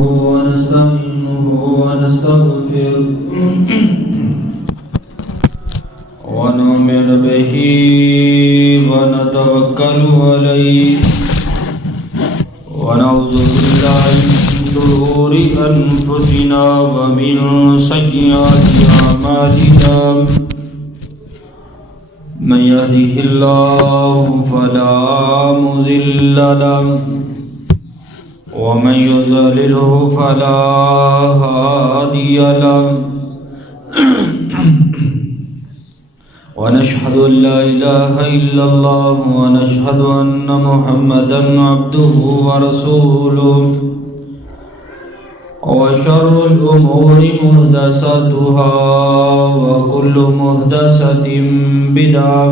ونستعينه ونستغفره ونؤمن به ونتوكل عليه ونعوذ بالله من شرور أنفسنا ومن سيئات أعمالنا من يهده الله فلا مضل له ومن يضلله فلا هادي له ونشهد أن لا إله إلا الله ونشهد أن محمدا عبده ورسوله وشر الأمور محدثاتها وكل محدثة بدعة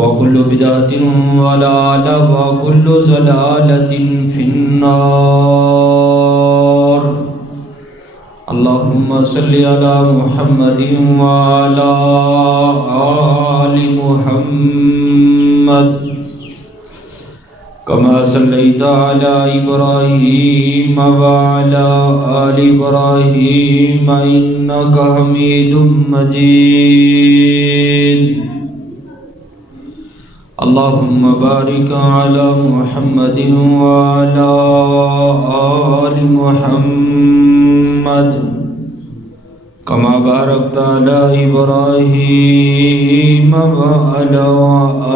وكل بدعة ضلالة وكل ضلالة في النار. اللهم صل على محمد وعلى آل محمد كما صليت على إبراهيم وعلى آل إبراهيم إنك حميد مجيد. اللهم بارك على محمد وعلى آل محمد كما باركت على إبراهيم وعلى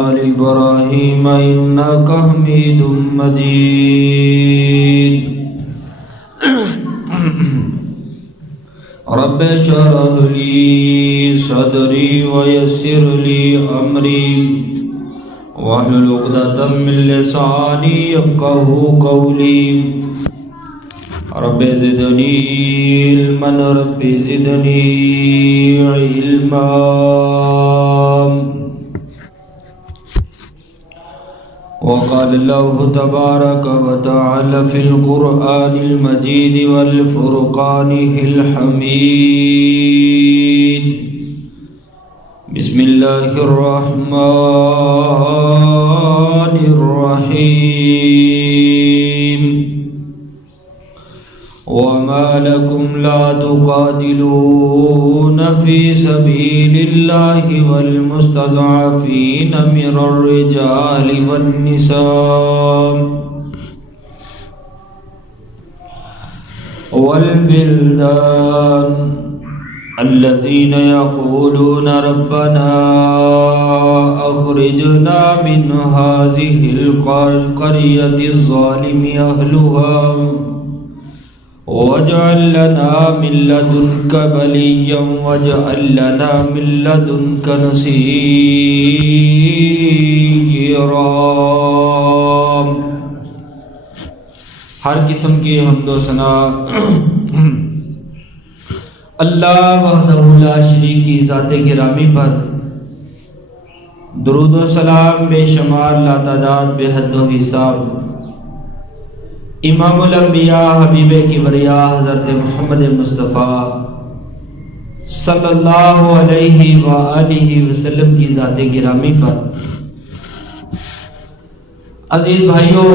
آل إبراهيم إنك حميد مجيد. رب اشرح لي صدري ويسر لي أمري واحلل عقدة من لساني يفقهوا قولي. رب زدني علما رب زدني علما. وقال الله تبارك وتعالى في القرآن المجيد والفرقانه الحميد. بسم الله الرحمن الرحيم. وما لكم لا تقاتلون في سبيل الله والمستضعفين من الرجال والنساء والبلدان الذين يقولون ربنا أخرجنا من هذه القرية الظالم أهلها واجعل لنا من لدنك وليا واجعل لنا من لدنك نصيرا. ہر قسم کی حمد و ثنا اللہ وحدہ لا شریک کی ذات گرامی پر، درود و سلام بے شمار لا تعداد بے حد و حساب امام الانبیاء حبیب کبریا حضرت محمد مصطفیٰ صلی اللہ علیہ وآلہ وسلم کی ذات گرامی پر. عزیز بھائیو،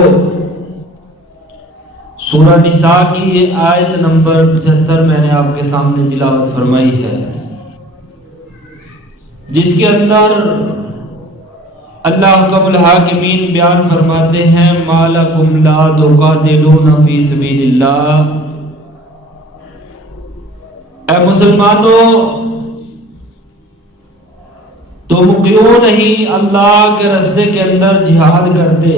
سورہ نساء کی یہ آیت نمبر 75 میں نے آپ کے سامنے تلاوت فرمائی ہے، جس کے اندر اللہ حکم الحاکمین بیان فرماتے ہیں ما لکم لا تقاتلون فی سبیل اللہ. اے مسلمانوں، تم کیوں نہیں اللہ کے راستے کے اندر جہاد کرتے؟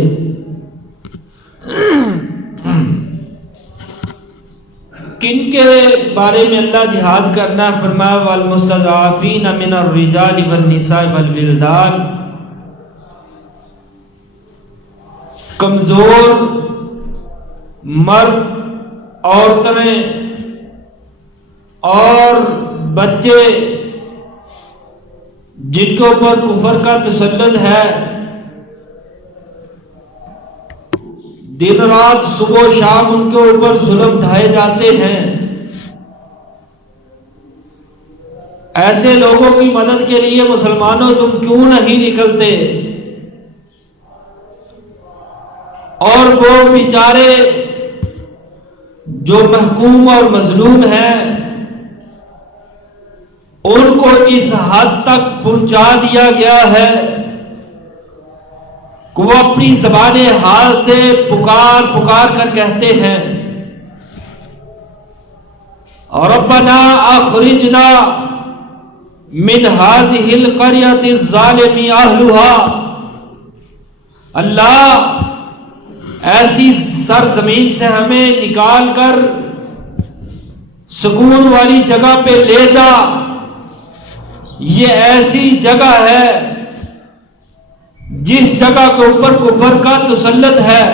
کن کے بارے میں اللہ جہاد کرنا فرمایا والمستضعفین من الرجال والنساء والولدان. کمزور مرد، عورتیں اور بچے جن کے اوپر کفر کا تسلط ہے، دن رات صبح و شام ان کے اوپر ظلم ڈھائے جاتے ہیں. ایسے لوگوں کی مدد کے لیے مسلمانوں تم کیوں نہیں نکلتے؟ اور وہ بیچارے جو محکوم اور مظلوم ہیں ان کو اس حد تک پہنچا دیا گیا ہے کہ وہ اپنی زبان حال سے پکار پکار کر کہتے ہیں ربنا اخرجنا من هذه القرية الظالم اهلها، اللہ ایسی سرزمین سے ہمیں نکال کر سکون والی جگہ پہ لے جا، یہ ایسی جگہ ہے جس جگہ کے اوپر کفر کا تسلط ہے،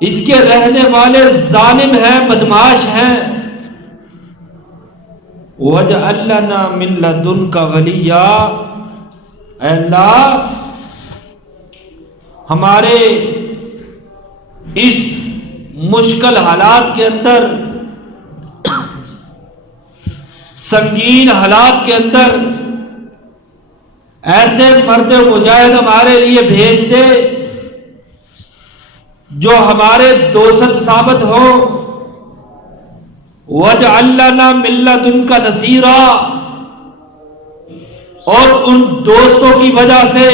اس کے رہنے والے ظالم ہیں، بدماش ہیں۔ وَاجْعَلْ لَنَا مِن لَّدُنْكَ وَلِيًّا، اے اللہ ہمارے اس مشکل حالات کے اندر، سنگین حالات کے اندر ایسے مرد مجاہد ہمارے لیے بھیج دے جو ہمارے دوست ثابت ہو۔ وَاجْعَلْ لَنَا مِن لَّدُنْكَ نَصِيرًا، اور ان دوستوں کی وجہ سے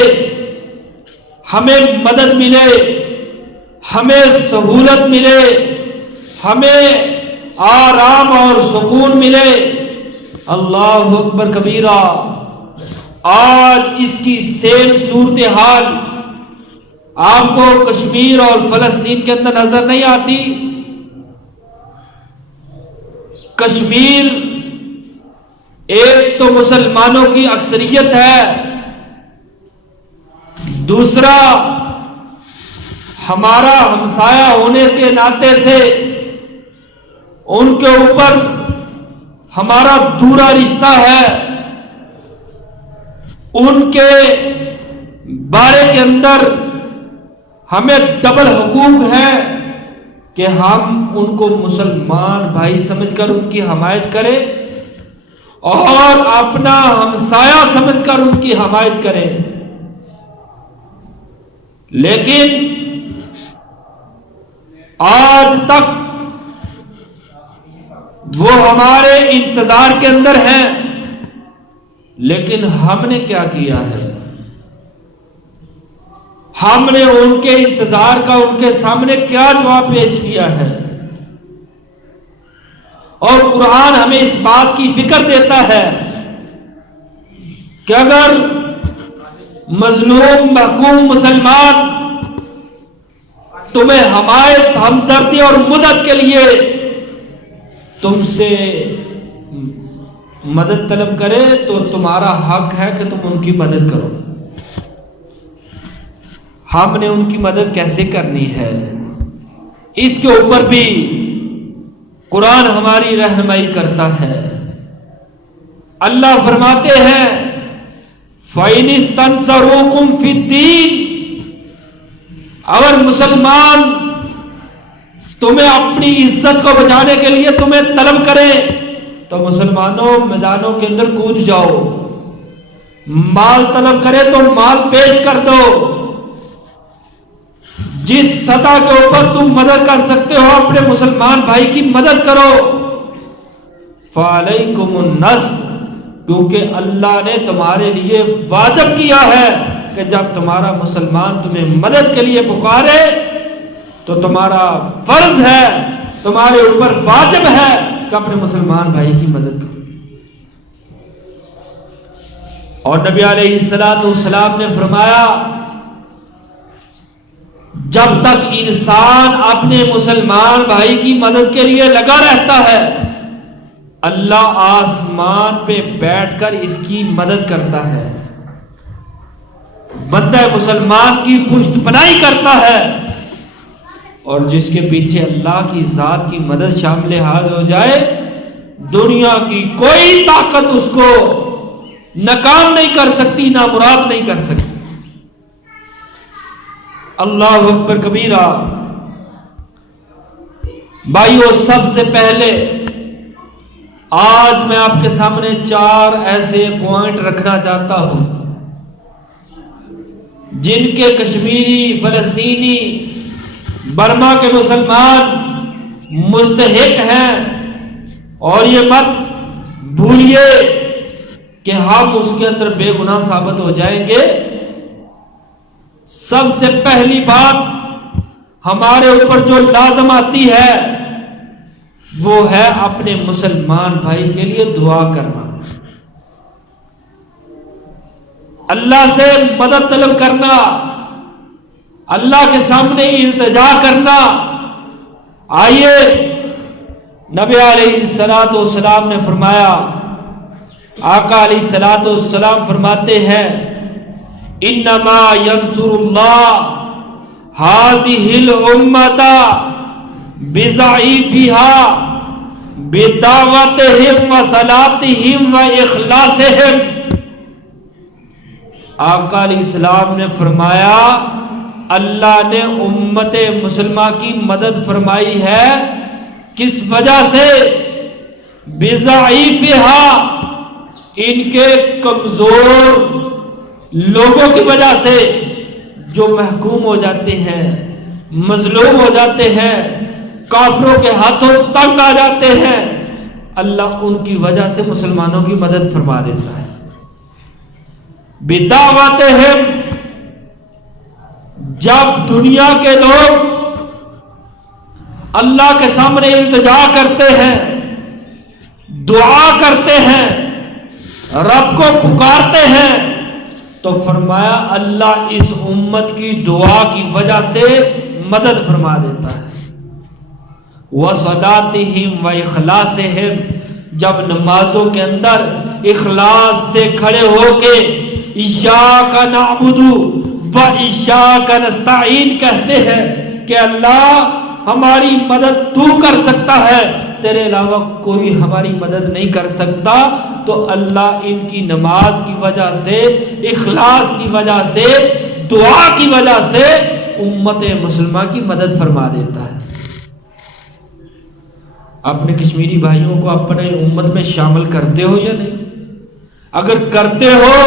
ہمیں مدد ملے، ہمیں سہولت ملے، ہمیں آرام اور سکون ملے۔ اللہ اکبر کبیرہ۔ آج اس کی سیم صورتحال آپ کو کشمیر اور فلسطین کے اندر نظر نہیں آتی؟ کشمیر ایک تو مسلمانوں کی اکثریت ہے، دوسرا ہمارا ہمسایہ ہونے کے ناطے سے ان کے اوپر ہمارا دورا رشتہ ہے، ان کے بارے کے اندر ہمیں ڈبل حقوق ہے کہ ہم ان کو مسلمان بھائی سمجھ کر ان کی حمایت کریں اور اپنا ہمسایہ سمجھ کر ان کی حمایت کریں۔ لیکن آج تک وہ ہمارے انتظار کے اندر ہیں، لیکن ہم نے کیا کیا ہے؟ ہم نے ان کے انتظار کا ان کے سامنے کیا جواب پیش کیا ہے؟ اور قرآن ہمیں اس بات کی فکر دیتا ہے کہ اگر مظلوم محکوم مسلمان تمہیں حمایت، ہمدردی اور مدد کے لیے تم سے مدد طلب کرے تو تمہارا حق ہے کہ تم ان کی مدد کرو۔ ہم نے ان کی مدد کیسے کرنی ہے، اس کے اوپر بھی قرآن ہماری رہنمائی کرتا ہے۔ اللہ فرماتے ہیں فَإِنِ اسْتَنصَرُوكُمْ فِي الدِّينِ، اگر مسلمان تمہیں اپنی عزت کو بچانے کے لیے تمہیں طلب کریں تو مسلمانوں میدانوں کے اندر کود جاؤ، مال طلب کرے تو مال پیش کر دو، جس سطح کے اوپر تم مدد کر سکتے ہو اپنے مسلمان بھائی کی مدد کرو۔ فَعَلَيْكُمُ النَّصْرُ، کیونکہ اللہ نے تمہارے لیے واجب کیا ہے کہ جب تمہارا مسلمان تمہیں مدد کے لیے پکارے تو تمہارا فرض ہے، تمہارے اوپر واجب ہے کہ اپنے مسلمان بھائی کی مدد کرو۔ اور نبی علیہ السلام نے فرمایا جب تک انسان اپنے مسلمان بھائی کی مدد کے لیے لگا رہتا ہے اللہ آسمان پہ بیٹھ کر اس کی مدد کرتا ہے، بندہ مسلمان کی پشت پناہی کرتا ہے، اور جس کے پیچھے اللہ کی ذات کی مدد شامل حاضر ہو جائے دنیا کی کوئی طاقت اس کو ناکام نہیں کر سکتی، نامراد نہیں کر سکتی۔ اللہ اکبر کبیرہ۔ بھائیو، سب سے پہلے آج میں آپ کے سامنے 4 ایسے پوائنٹ رکھنا چاہتا ہوں جن کے کشمیری، فلسطینی، برما کے مسلمان مستحق ہیں، اور یہ مت بھولیے کہ ہم اس کے اندر بے گناہ ثابت ہو جائیں گے۔ سب سے پہلی بات ہمارے اوپر جو لازم آتی ہے وہ ہے اپنے مسلمان بھائی کے لیے دعا کرنا، اللہ سے مدد طلب کرنا، اللہ کے سامنے التجا کرنا۔ آئیے نبی علیہ الصلوۃ والسلام نے فرمایا، آقا علیہ الصلوۃ والسلام فرماتے ہیں انما ینصر اللہ هذه الامۃ بضعیفها بدعوتهم وصلاتهم واخلاصهم۔ آقا علیہ السلام نے فرمایا اللہ نے امت مسلمہ کی مدد فرمائی ہے، کس وجہ سے؟ بضعیفها، ان کے کمزور لوگوں کی وجہ سے، جو محکوم ہو جاتے ہیں، مظلوم ہو جاتے ہیں، کافروں کے ہاتھوں تنگ آ جاتے ہیں، اللہ ان کی وجہ سے مسلمانوں کی مدد فرما دیتا ہے۔ بدعوتہم، جب دنیا کے لوگ اللہ کے سامنے التجا کرتے ہیں، دعا کرتے ہیں، رب کو پکارتے ہیں، تو فرمایا اللہ اس امت کی دعا کی وجہ سے مدد فرما دیتا ہے۔ وَصَلَاتِهِمْ وَإِخْلَاصِهِمْ، جب نمازوں کے اندر اخلاص سے کھڑے ہو کے إِيَّاكَ نَعْبُدُ وَإِيَّاكَ نَسْتَعِينُ کہتے ہیں کہ اللہ ہماری مدد تو کر سکتا ہے، تیرے علاوہ کوئی ہماری مدد نہیں کر سکتا، تو اللہ ان کی نماز کی وجہ سے، اخلاص کی وجہ سے، دعا کی وجہ سے امت مسلمہ کی مدد فرما دیتا ہے۔ اپنے کشمیری بھائیوں کو اپنے امت میں شامل کرتے ہو یا نہیں؟ اگر کرتے ہو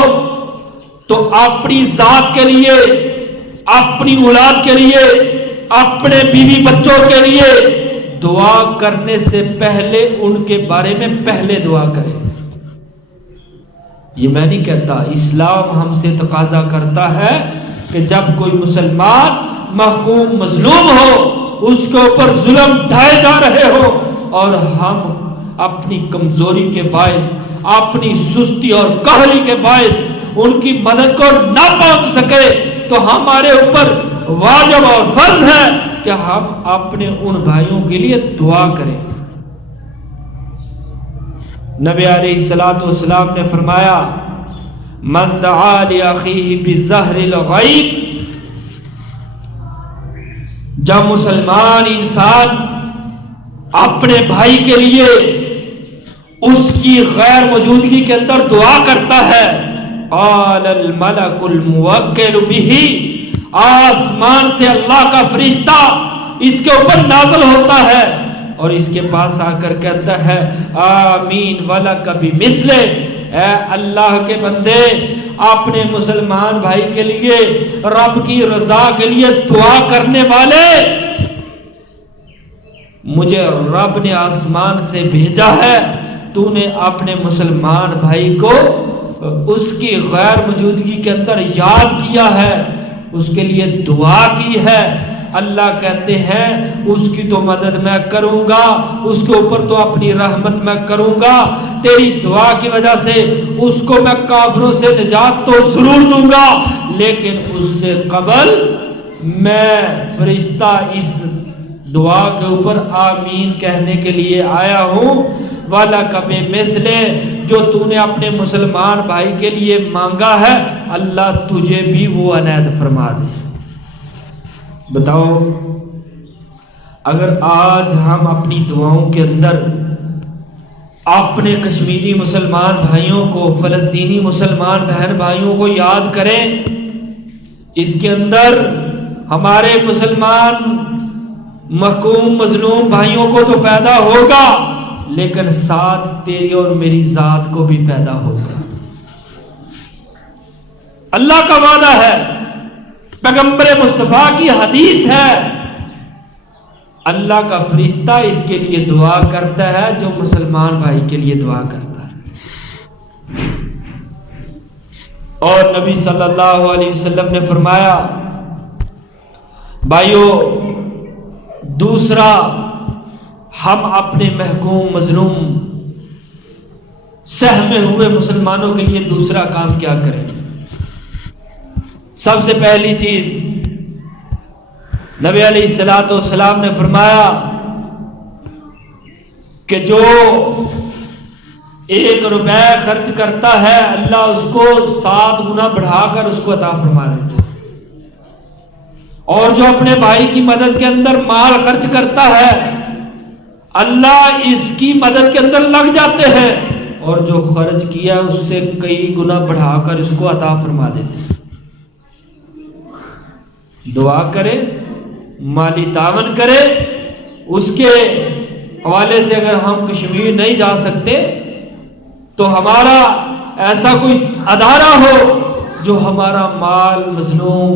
تو اپنی ذات کے لیے، اپنی اولاد کے لیے، اپنے بیوی بچوں کے لیے دعا کرنے سے پہلے ان کے بارے میں پہلے دعا کریں۔ یہ میں نہیں کہتا، اسلام ہم سے تقاضا کرتا ہے کہ جب کوئی مسلمان محکوم مظلوم ہو، اس کے اوپر ظلم ڈھائے جا رہے ہو، اور ہم اپنی کمزوری کے باعث، اپنی سستی اور کاہلی کے باعث ان کی مدد کو نہ پہنچ سکے، تو ہمارے اوپر واجب اور فرض ہے کہ ہم اپنے ان بھائیوں کے لیے دعا کریں۔ نبی علیہ الصلوۃ والسلام نے فرمایا من دعا لأخیہ بظہر الغیب، جب مسلمان انسان اپنے بھائی کے لیے اس کی غیر موجودگی کے اندر دعا کرتا ہے، قال الملک الموکل بہ، آسمان سے اللہ کا فرشتہ اس کے اوپر نازل ہوتا ہے اور اس کے پاس آ کر کہتا ہے آمین ولک بمثلہ، اے اللہ کے بندے اپنے مسلمان بھائی کے لیے، رب کی رضا کے لیے دعا کرنے والے، مجھے رب نے آسمان سے بھیجا ہے، تو نے اپنے مسلمان بھائی کو اس کی غیر موجودگی کے اندر یاد کیا ہے، اس کے لیے دعا کی ہے، اللہ کہتے ہیں اس کی تو مدد میں کروں گا، اس کے اوپر تو اپنی رحمت میں کروں گا، تیری دعا کی وجہ سے اس کو میں کافروں سے نجات تو ضرور دوں گا، لیکن اس سے قبل میں فرشتہ اس دعا کے اوپر آمین کہنے کے لیے آیا ہوں، وَلَكَ بِمِثْلِهِ، جو تو نے اپنے مسلمان بھائی کے لیے مانگا ہے اللہ تجھے بھی وہ عنایت فرما دے۔ بتاؤ اگر آج ہم اپنی دعاؤں کے اندر اپنے کشمیری مسلمان بھائیوں کو، فلسطینی مسلمان بہن بھائیوں کو یاد کریں، اس کے اندر ہمارے مسلمان محکوم مظلوم بھائیوں کو تو فائدہ ہوگا، لیکن ساتھ تیری اور میری ذات کو بھی فائدہ ہوگا۔ اللہ کا وعدہ ہے، پیغمبر مصطفیٰ کی حدیث ہے، اللہ کا فرشتہ اس کے لیے دعا کرتا ہے جو مسلمان بھائی کے لیے دعا کرتا ہے۔ اور نبی صلی اللہ علیہ وسلم نے فرمایا بھائیو، دوسرا ہم اپنے محکوم مظلوم سہمے ہوئے مسلمانوں کے لیے دوسرا کام کیا کریں؟ سب سے پہلی چیز نبی علیہ الصلوۃ والسلام نے فرمایا کہ جو 1 روپے خرچ کرتا ہے اللہ اس کو 7 گنا بڑھا کر اس کو عطا فرما دیتا ہے، اور جو اپنے بھائی کی مدد کے اندر مال خرچ کرتا ہے اللہ اس کی مدد کے اندر لگ جاتے ہیں، اور جو خرچ کیا اس سے کئی گنا بڑھا کر اس کو عطا فرما دیتے ہیں۔ دعا کرے، مالی تعاون کرے۔ اس کے حوالے سے اگر ہم کشمیر نہیں جا سکتے تو ہمارا ایسا کوئی ادارہ ہو جو ہمارا مال مظلوم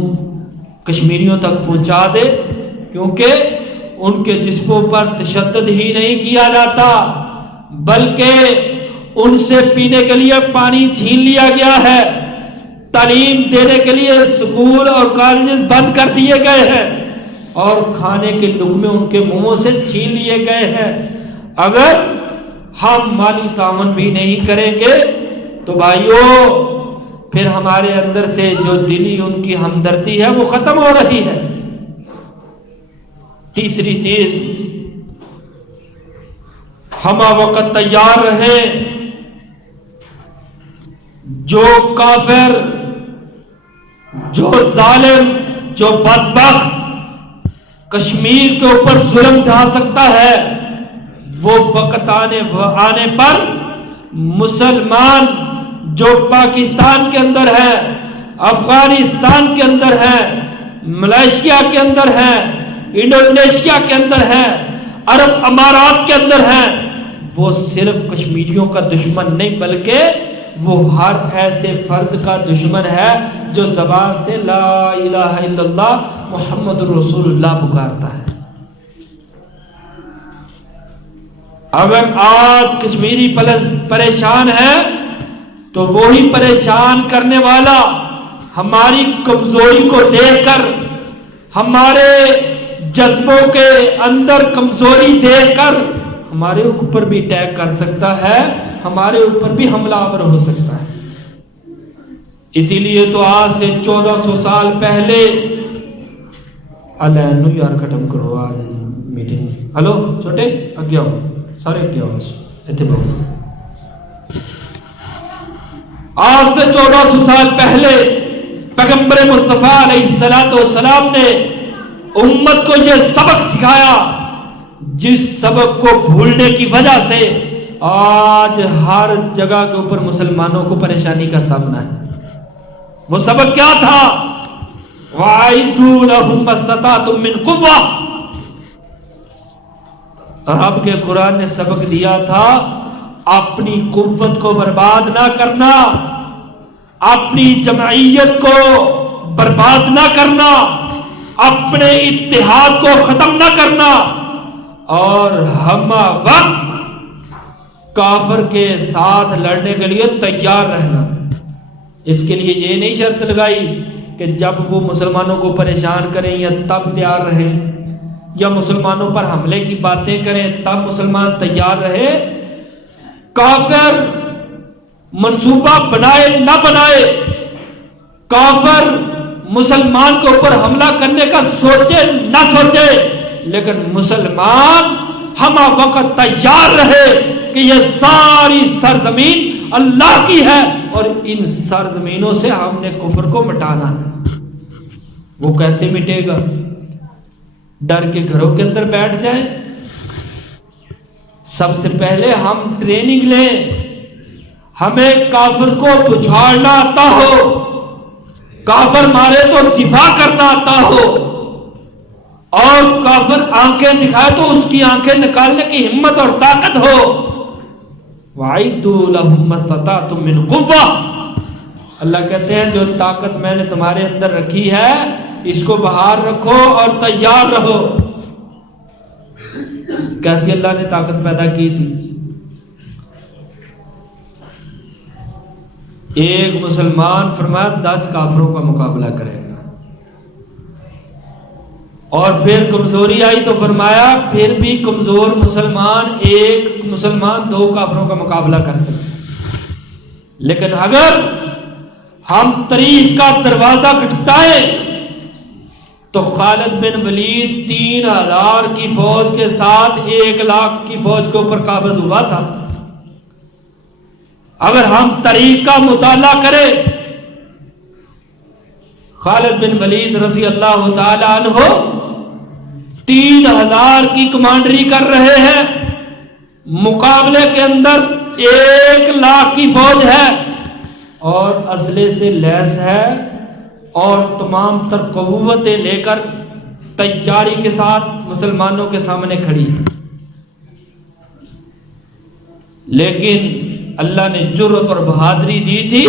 کشمیریوں تک پہنچا دے، کیونکہ ان کے جسموں پر تشدد ہی نہیں کیا جاتا بلکہ ان سے پینے کے لیے پانی چھین لیا گیا ہے، تعلیم دینے کے لیے سکول اور کالجز بند کر دیے گئے ہیں، اور کھانے کے لقمے ان کے منہوں سے چھین لیے گئے ہیں۔ اگر ہم مالی تعاون بھی نہیں کریں گے تو بھائیوں پھر ہمارے اندر سے جو دلی ان کی ہمدردی ہے وہ ختم ہو رہی ہے۔ تیسری چیز، ہم وقت تیار رہیں۔ جو کافر، جو ظالم، جو بدبخت کشمیر کے اوپر ظلم ڈھا سکتا ہے، وہ وقت آنے پر مسلمان جو پاکستان کے اندر ہے، افغانستان کے اندر ہے، ملائیشیا کے اندر ہے، انڈونیشیا کے اندر ہے، عرب امارات کے اندر ہے، وہ صرف کشمیریوں کا دشمن نہیں بلکہ وہ ہر ایسے فرد کا دشمن ہے جو زبان سے لا الہ الا اللہ محمد رسول اللہ پکارتا ہے۔ اگر آج کشمیری پریشان ہے تو وہی پریشان کرنے والا ہماری کمزوری کو دیکھ کر، ہمارے جذبوں کے اندر کمزوری دیکھ کر ہمارے اوپر بھی اٹیک کر سکتا ہے، ہمارے اوپر بھی حملہ آور ہو سکتا ہے۔ اسی لیے تو آج سے 1400 سال پہلے نو یار ختم کرو آج میٹنگ۔ ہلو چھوٹے اگے آؤ، سارے اگے آؤ، آج سے 1400 سال پہلے پیغمبر مصطفیٰ علیہ الصلوۃ والسلام نے امت کو یہ سبق سکھایا جس سبق کو بھولنے کی وجہ سے آج ہر جگہ کے اوپر مسلمانوں کو پریشانی کا سامنا ہے۔ وہ سبق کیا تھا؟ وَأَعِدُّوا لَهُم مَّا اسْتَطَعْتُم مِّن قُوَّةٍ۔ رب کے قرآن نے سبق دیا تھا اپنی قوت کو برباد نہ کرنا، اپنی جمعیت کو برباد نہ کرنا، اپنے اتحاد کو ختم نہ کرنا، اور ہم وقت کافر کے ساتھ لڑنے کے لیے تیار رہنا۔ اس کے لیے یہ نہیں شرط لگائی کہ جب وہ مسلمانوں کو پریشان کریں یا تب تیار رہیں، یا مسلمانوں پر حملے کی باتیں کریں تب مسلمان تیار رہے۔ کافر منصوبہ بنائے نہ بنائے، کافر مسلمان کے اوپر حملہ کرنے کا سوچے نہ سوچے، لیکن مسلمان ہم وقت تیار رہے کہ یہ ساری سرزمین اللہ کی ہے اور ان سرزمینوں سے ہم نے کفر کو مٹانا ہے۔ وہ کیسے مٹے گا؟ ڈر کے گھروں کے اندر بیٹھ جائیں؟ سب سے پہلے ہم ٹریننگ لیں، ہمیں کافر کو پچھاڑنا آتا ہو، کافر مارے تو دفاع کرنا آتا ہو، اور کافر آنکھیں دکھائے تو اس کی آنکھیں نکالنے کی ہمت اور طاقت ہو۔ وَأَعِدُّوا لَهُم مَّا اسْتَطَعْتُم مِّن قُوَّةٍ۔ اللہ کہتے ہیں جو طاقت میں نے تمہارے اندر رکھی ہے اس کو بہار رکھو اور تیار رہو۔ کیسی اللہ نے طاقت پیدا کی تھی؟ ایک مسلمان فرمایا 10 کافروں کا مقابلہ کرے گا، اور پھر کمزوری آئی تو فرمایا پھر بھی کمزور مسلمان، ایک مسلمان 2 کافروں کا مقابلہ کر سکتے، لیکن اگر ہم طریق کا دروازہ کھٹکھٹائیں تو خالد بن ولید 3000 کی فوج کے ساتھ 1 لاکھ کی فوج کے اوپر قابض ہوا تھا۔ اگر ہم طریق کا مطالعہ کریں، خالد بن ولید رضی اللہ تعالی عنہ 3000 کی کمانڈری کر رہے ہیں، مقابلے کے اندر 1 لاکھ کی فوج ہے اور اسلحے سے لیس ہے اور تمام تر قوتیں لے کر تیاری کے ساتھ مسلمانوں کے سامنے کھڑی ہے، لیکن اللہ نے جرأت اور بہادری دی تھی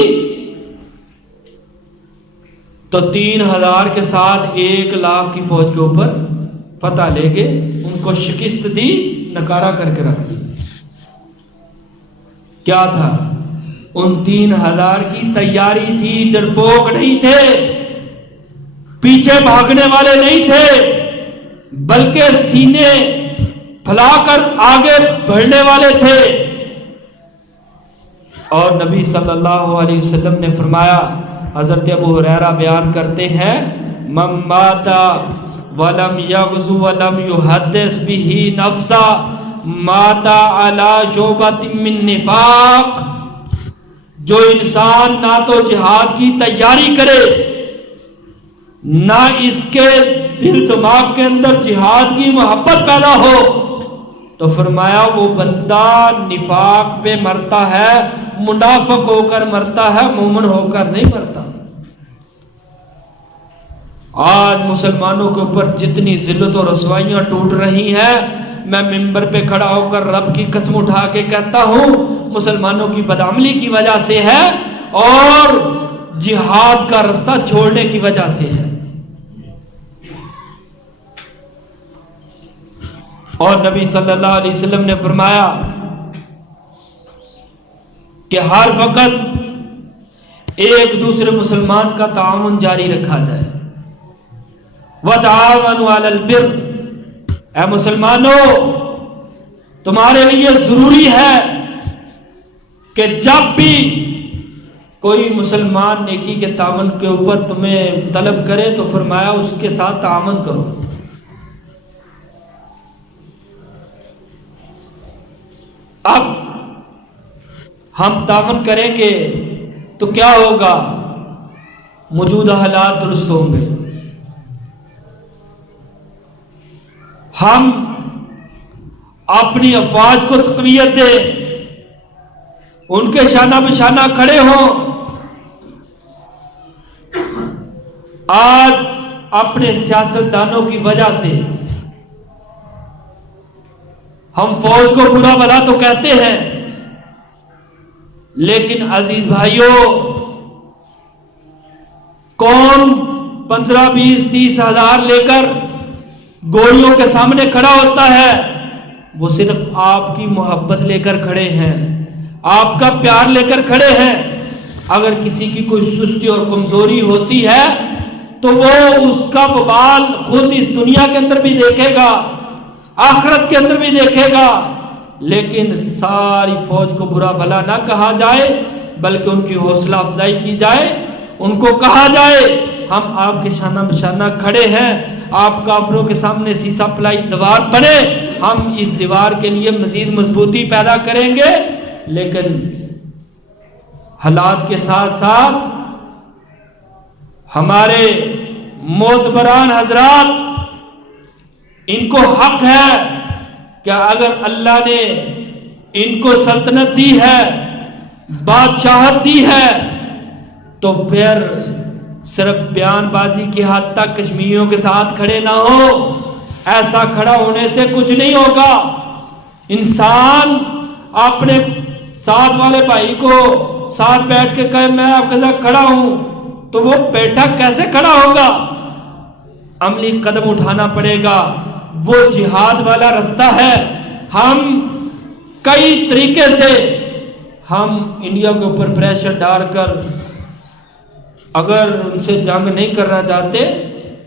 تو 3000 کے ساتھ 1 لاکھ کی فوج کے اوپر فتح لے کے ان کو شکست دی، نکارہ کر کے رکھ دی۔ کیا تھا؟ ان 3000 کی تیاری تھی، ڈرپوک نہیں تھے، پیچھے بھاگنے والے نہیں تھے، بلکہ سینے پھیلا کر آگے بڑھنے والے تھے۔ اور نبی صلی اللہ علیہ وسلم نے فرمایا، حضرت ابو ہریرہ بیان کرتے ہیں، من مات ولم یغزو ولم یحدث به نفسا مات علی شعبۃ من نفاق۔ جو انسان نہ تو جہاد کی تیاری کرے، نہ اس کے دل دماغ کے اندر جہاد کی محبت پیدا ہو، تو فرمایا وہ بندہ نفاق پہ مرتا ہے، منافق ہو کر مرتا ہے، مومن ہو کر نہیں مرتا۔ آج مسلمانوں کے اوپر جتنی ذلت و رسوائیاں ٹوٹ رہی ہیں، میں ممبر پہ کھڑا ہو کر رب کی قسم اٹھا کے کہتا ہوں مسلمانوں کی بدعملی کی وجہ سے ہے اور جہاد کا رستہ چھوڑنے کی وجہ سے ہے۔ اور نبی صلی اللہ علیہ وسلم نے فرمایا کہ ہر وقت ایک دوسرے مسلمان کا تعاون جاری رکھا جائے۔ وَتَعَاوَنُوا عَلَى الْبِرِّ، اے مسلمانوں تمہارے لیے ضروری ہے کہ جب بھی کوئی مسلمان نیکی کے تعاون کے اوپر تمہیں طلب کرے تو فرمایا اس کے ساتھ تعاون کرو۔ اب ہم تعاون کریں گے تو کیا ہوگا؟ موجودہ حالات درست ہوں گے، ہم اپنی افواج کو تقویت دیں، ان کے شانہ بشانہ کھڑے ہوں۔ آج اپنے سیاستدانوں کی وجہ سے ہم فوج کو برا بھلا تو کہتے ہیں، لیکن عزیز بھائیوں کون 15 20 30 ہزار لے کر گولیوں کے سامنے کھڑا ہوتا ہے؟ وہ صرف آپ کی محبت لے کر کھڑے ہیں، آپ کا پیار لے کر کھڑے ہیں۔ اگر کسی کی کوئی سستی اور کمزوری ہوتی ہے تو وہ اس کا وبال خود اس دنیا کے اندر بھی دیکھے گا، آخرت کے اندر بھی دیکھے گا، لیکن ساری فوج کو برا بھلا نہ کہا جائے بلکہ ان کی حوصلہ افزائی کی جائے، ان کو کہا جائے ہم آپ کے شانہ بشانہ کھڑے ہیں، آپ کافروں کے سامنے سیسا پلائی دیوار بنے، ہم اس دیوار کے لیے مزید مضبوطی پیدا کریں گے۔ لیکن حالات کے ساتھ ساتھ ہمارے معتبران حضرات، ان کو حق ہے کہ اگر اللہ نے ان کو سلطنت دی ہے، بادشاہت دی ہے، تو پھر صرف بیان بازی کی حد تک کشمیریوں کے ساتھ کھڑے نہ ہو۔ ایسا کھڑا ہونے سے کچھ نہیں ہوگا۔ انسان اپنے ساتھ والے بھائی کو ساتھ بیٹھ کے کہے میں آپ کے ساتھ کھڑا ہوں تو وہ بیٹھا کیسے کھڑا ہوگا؟ عملی قدم اٹھانا پڑے گا، وہ جہاد والا رستہ ہے۔ ہم کئی طریقے سے ہم انڈیا کے اوپر پریشر ڈال کر اگر ان سے جنگ نہیں کرنا چاہتے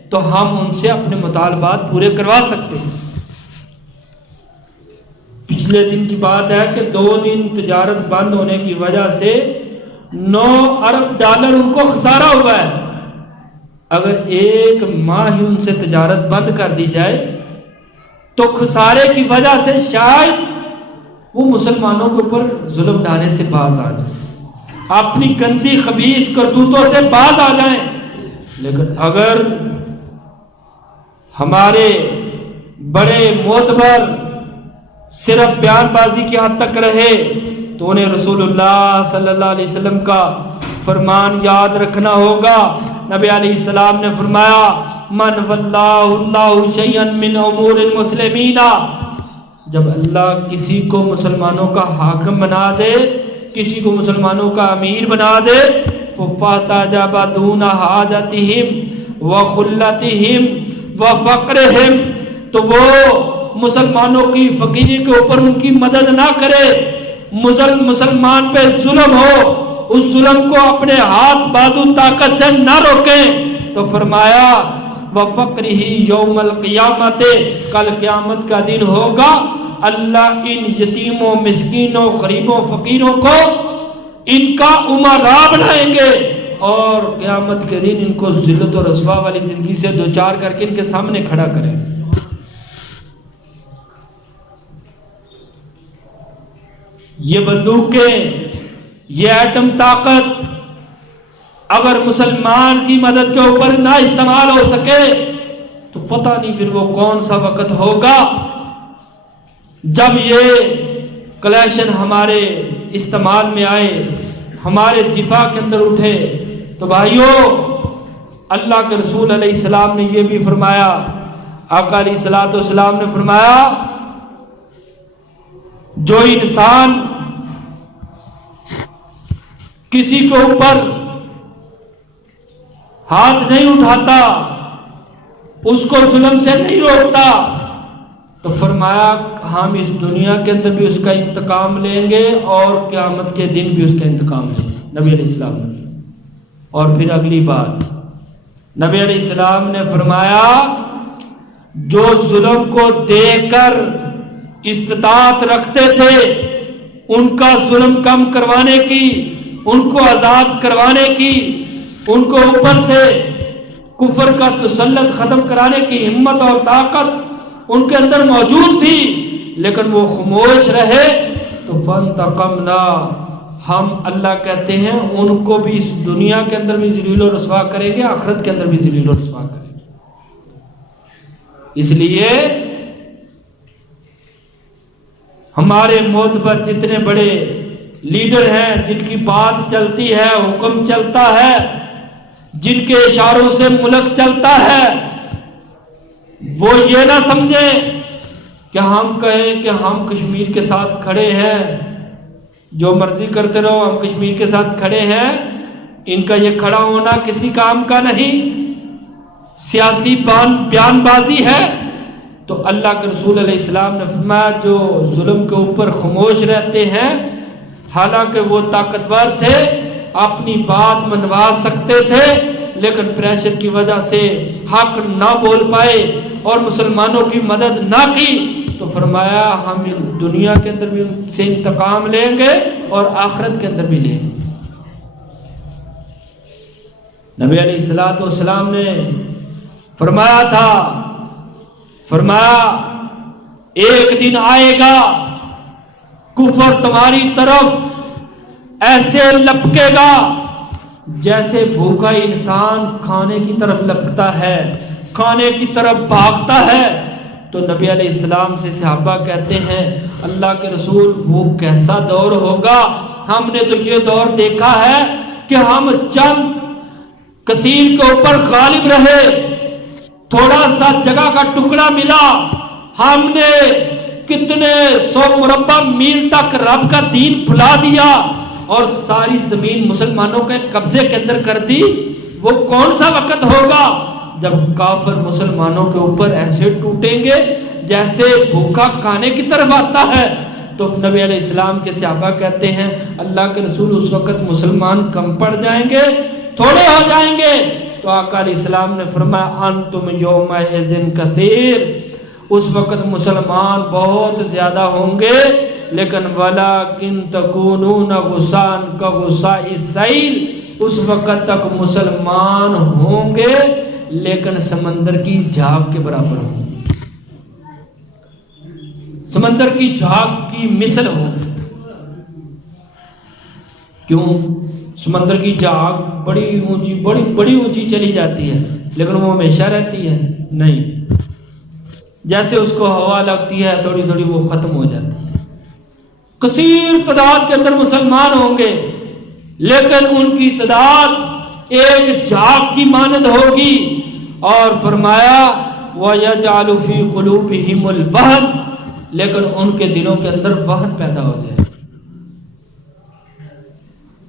تو ہم ان سے اپنے مطالبات پورے کروا سکتے ہیں۔ پچھلے دن کی بات ہے کہ 2 دن تجارت بند ہونے کی وجہ سے 9 ارب ڈالر ان کو خسارہ ہوا ہے۔ اگر 1 ماہ ہی ان سے تجارت بند کر دی جائے تو خسارے کی وجہ سے شاید وہ مسلمانوں کے اوپر ظلم ڈھانے سے باز آ جائیں، اپنی گندی خبیث کرتوتوں سے باز آ جائیں۔ لیکن اگر ہمارے بڑے معتبر صرف بیان بازی کی حد تک رہے تو انہیں رسول اللہ صلی اللہ علیہ وسلم کا فرمان یاد رکھنا ہوگا۔ نبی علیہ السلام نے فرمایا من واللہ اللہ شیئا من امور المسلمین، جب اللہ کسی کو مسلمانوں کا حاکم بنا دے، کسی کو مسلمانوں کا امیر بنا دے، فَفَتَجَبَ دُونَ حَاجَتِهِمْ وَخُلَّتِهِمْ وَفَقْرِهِمْ، تو وہ مسلمانوں کی فقیری کے اوپر ان کی مدد نہ کرے، مسلمان پہ ظلم ہو، اس ظلم کو اپنے ہاتھ بازو طاقت سے نہ روکیں، تو فرمایا وَفَقْرِهِ يَوْمَ الْقِيَامَةِ، کل قیامت کا دن ہوگا، اللہ ان یتیموں، مسکینوں، غریبوں، فقیروں کو ان کا امراء بنائیں گے اور قیامت کے دن ان کو ذلت و رسوا والی زندگی سے دوچار کر کے ان کے سامنے کھڑا کریں۔ یہ بندوقیں، یہ ایٹم طاقت اگر مسلمان کی مدد کے اوپر نہ استعمال ہو سکے تو پتہ نہیں پھر وہ کون سا وقت ہوگا جب یہ کلیشن ہمارے استعمال میں آئے، ہمارے دفاع کے اندر اٹھے۔ تو بھائیوں، اللہ کے رسول علیہ السلام نے یہ بھی فرمایا، آقا علیہ الصلوۃ والسلام نے فرمایا جو انسان کسی کے اوپر ہاتھ نہیں اٹھاتا، اس کو ظلم سے نہیں روکتا، تو فرمایا ہم اس دنیا کے اندر بھی اس کا انتقام لیں گے اور قیامت کے دن بھی اس کا انتقام لیں گے، نبی علیہ السلام نے۔ اور پھر اگلی بات نبی علیہ السلام نے فرمایا جو ظلم کو دیکھ کر استطاعت رکھتے تھے ان کا ظلم کم کروانے کی، ان کو آزاد کروانے کی، ان کو اوپر سے کفر کا تسلط ختم کرانے کی ہمت اور طاقت ان کے اندر موجود تھی، لیکن وہ خاموش رہے، تو فانتقمنا، ہم اللہ کہتے ہیں ان کو بھی اس دنیا کے اندر بھی ذلیل و رسوا کریں گے، آخرت کے اندر بھی ذلیل و رسوا کریں گے۔ اس لیے ہمارے معتبر جتنے بڑے لیڈر ہیں، جن کی بات چلتی ہے، حکم چلتا ہے، جن کے اشاروں سے ملک چلتا ہے، وہ یہ نہ سمجھیں کہ ہم کہیں کہ ہم کشمیر کے ساتھ کھڑے ہیں، جو مرضی کرتے رہو، ہم کشمیر کے ساتھ کھڑے ہیں۔ ان کا یہ کھڑا ہونا کسی کام کا نہیں، سیاسی بیان بازی ہے۔ تو اللہ کے رسول علیہ السلام نے فرمایا جو ظلم کے اوپر خاموش رہتے ہیں، حالانکہ وہ طاقتور تھے، اپنی بات منوا سکتے تھے، لیکن پریشر کی وجہ سے حق نہ بول پائے اور مسلمانوں کی مدد نہ کی، تو فرمایا ہم دنیا کے اندر بھی ان سے انتقام لیں گے اور آخرت کے اندر بھی لیں گے۔ نبی علیہ الصلوۃ والسلام نے فرمایا تھا، فرمایا ایک دن آئے گا کفر تمہاری طرف ایسے لپکے گا جیسے بھوکا انسان کھانے کی طرف لپکتا ہے، کھانے کی طرف بھاگتا ہے۔ تو نبی علیہ السلام سے صحابہ کہتے ہیں اللہ کے رسول وہ کیسا دور ہوگا؟ ہم نے تو یہ دور دیکھا ہے کہ ہم چند کثیر کے اوپر غالب رہے، تھوڑا سا جگہ کا ٹکڑا ملا، ہم نے کتنے 100 مربع میل تک رب کا دین پھیلا دیا اور ساری زمین مسلمانوں کے قبضے کے اندر کر دی۔ وہ کون سا وقت ہوگا جب کافر مسلمانوں کے اوپر ایسے ٹوٹیں گے جیسے بھوکا کھانے کی طرف آتا ہے، تو نبی علیہ السلام کے صحابہ کہتے ہیں اللہ کے رسول اس وقت مسلمان کم پڑ جائیں گے، تھوڑے ہو جائیں گے. تو آقا علیہ السلام نے فرمایا انتم یومئذ کثیر، اس وقت مسلمان بہت زیادہ ہوں گے، لیکن وَلَكِن تَكُونُونَ غُصَاءً كَغُصَاءِ السَّيْلِ، اس وقت تک مسلمان ہوں گے لیکن سمندر کی جھاگ کے برابر ہوں گے، سمندر کی جھاگ کی مثل ہوں. کیوں؟ سمندر کی جھاگ بڑی اونچی چلی جاتی ہے لیکن وہ ہمیشہ رہتی ہے نہیں، جیسے اس کو ہوا لگتی ہے تھوڑی تھوڑی وہ ختم ہو جاتی ہے. کثیر تعداد کے اندر مسلمان ہوں گے لیکن ان کی تعداد ایک جھاگ کی مانند ہوگی. اور فرمایا وَيَجْعَلُ فِي قُلُوبِهِمُ الْوَهْنَ، لیکن ان کے دلوں کے اندر وہن پیدا ہو جائے.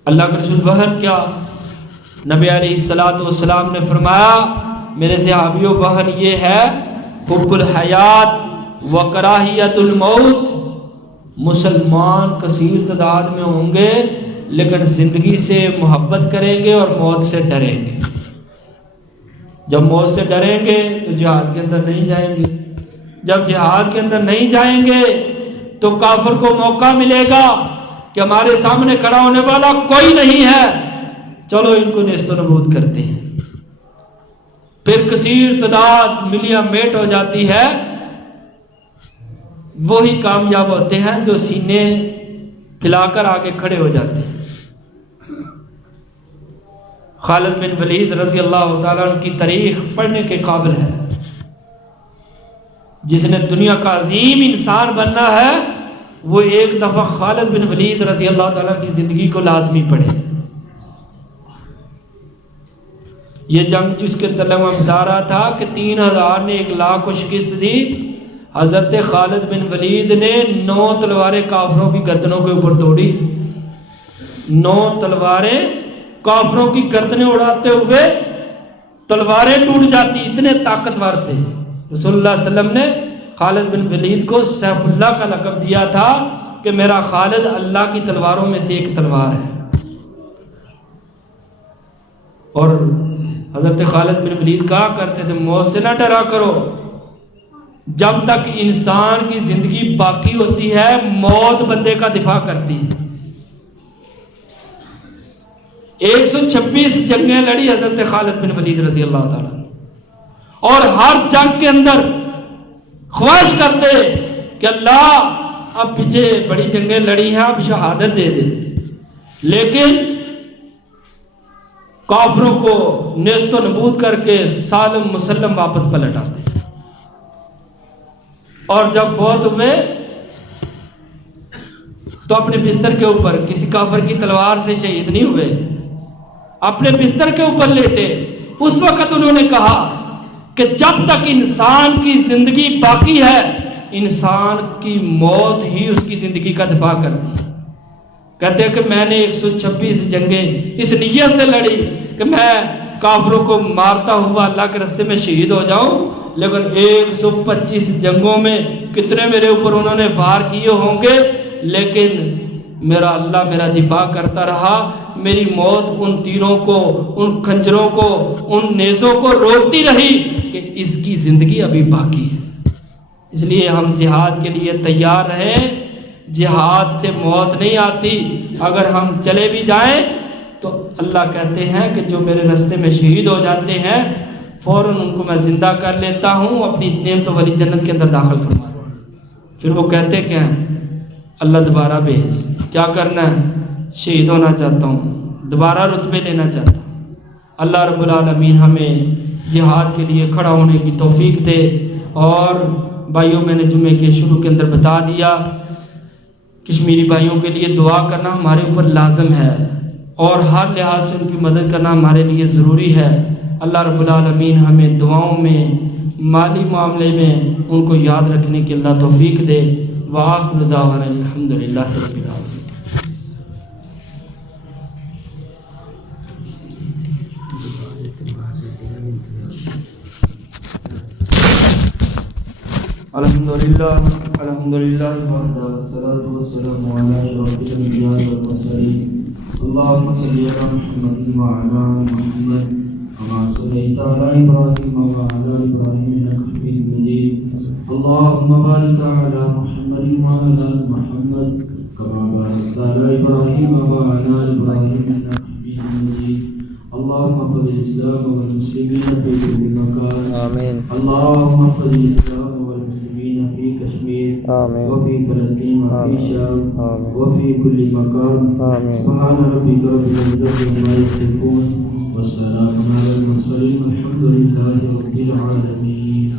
اللہ کے رسول وہن کیا؟ نبی علیہ السلام نے فرمایا میرے صحابیوں وہن یہ ہے حب الحیات و کراہیت الموت. مسلمان کثیر تعداد میں ہوں گے لیکن زندگی سے محبت کریں گے اور موت سے ڈریں گے. جب موت سے ڈریں گے تو جہاد کے اندر نہیں جائیں گے، جب جہاد کے اندر نہیں جائیں گے تو کافر کو موقع ملے گا کہ ہمارے سامنے کھڑا ہونے والا کوئی نہیں ہے، چلو ان کو نیست و نابود کرتے ہیں. پھر کثیر تعداد ملیاں میٹ ہو جاتی ہے. وہی کامیاب ہوتے ہیں جو سینے پھیلا کر آگے کھڑے ہو جاتے ہیں. خالد بن ولید رضی اللہ تعالیٰ عنہ کی تاریخ پڑھنے کے قابل ہے. جس نے دنیا کا عظیم انسان بننا ہے وہ ایک دفعہ خالد بن ولید رضی اللہ تعالیٰ کی زندگی کو لازمی پڑھے. یہ جنگ جس کے اندر لمحہ بتا رہا تھا کہ 3000 نے 1,00,000 کو شکست دی. حضرت خالد بن ولید نے 9 تلواریں کافروں کی گردنوں کے اوپر توڑی. 9 تلواریں کافروں کی گردنیں اڑاتے ہوئے تلواریں ٹوٹ جاتی، اتنے طاقتور تھے. رسول اللہ صلی اللہ علیہ وسلم نے خالد بن ولید کو سیف اللہ کا لقب دیا تھا کہ میرا خالد اللہ کی تلواروں میں سے ایک تلوار ہے. اور حضرت خالد بن ولید کہا کرتے تھے موت سے نہ ڈرا کرو، جب تک انسان کی زندگی باقی ہوتی ہے موت بندے کا دفاع کرتی ہے. 126 جنگیں لڑی حضرت خالد بن ولید رضی اللہ تعالیٰ، اور ہر جنگ کے اندر خواہش کرتے کہ اللہ اب پیچھے بڑی جنگیں لڑی ہیں اب شہادت دے دے، لیکن کافروں کو نیست و نبود کر کے سالم مسلم واپس پلٹ آتے. اور جب فوت ہوئے تو اپنے بستر کے اوپر، کسی کافر کی تلوار سے شہید نہیں ہوئے، اپنے بستر کے اوپر لیٹے. اس وقت انہوں نے کہا کہ جب تک انسان کی زندگی باقی ہے انسان کی موت ہی اس کی زندگی کا دفاع کرتی ہے. کہتے ہیں کہ میں نے 126 جنگیں اس نیت سے لڑی کہ میں کافروں کو مارتا ہوا اللہ کے راستے میں شہید ہو جاؤں، لیکن 125 جنگوں میں کتنے میرے اوپر انہوں نے وار کیے ہوں گے لیکن میرا اللہ میرا دفاع کرتا رہا. میری موت ان تیروں کو، ان خنجروں کو، ان نیزوں کو روکتی رہی کہ اس کی زندگی ابھی باقی ہے. اس لیے ہم جہاد کے لیے تیار رہیں. جہاد سے موت نہیں آتی. اگر ہم چلے بھی جائیں تو اللہ کہتے ہیں کہ جو میرے راستے میں شہید ہو جاتے ہیں فوراً ان کو میں زندہ کر لیتا ہوں، اپنی نعمت والی جنت کے اندر داخل فرما دوں. پھر وہ کہتے کیا ہیں؟ اللہ دوبارہ بھیج. کیا کرنا ہے؟ شہید ہونا چاہتا ہوں، دوبارہ رتبے لینا چاہتا ہوں. اللہ رب العالمین ہمیں جہاد کے لیے کھڑا ہونے کی توفیق دے. اور بھائیوں میں نے جمعے کے شروع کے اندر بتا دیا کشمیری بھائیوں کے لیے دعا کرنا ہمارے اوپر لازم ہے اور ہر لحاظ سے ان کی مدد کرنا ہمارے لیے ضروری ہے. اللہ رب العالمین ہمیں دعاؤں میں، مالی معاملے میں ان کو یاد رکھنے کی اللہ توفیق دے. وآخر دعوانا الحمدللہ رب العالمین. لله وحده والصلاة والسلام على أشرف الأنبياء والمرسلين اللهم صل على محمد وعلى آل محمد كما صليت على إبراهيم وعلى آل إبراهيم إنك حميد مجيد اللهم بارك على محمد وعلى آل محمد كما باركت على إبراهيم وعلى آل إبراهيم إنك حميد مجيد اللهم احفظ الإسلام والمسلمين في كل مكان آمين اللهم احفظ الإسلام والمسلمين في كشمير آمين وفي فلسطين وفي الشام وفي كل مكان آمين سبحان ربك رب العزة عما يصفون والسلام على المرسلين والحمد لله رب العالمين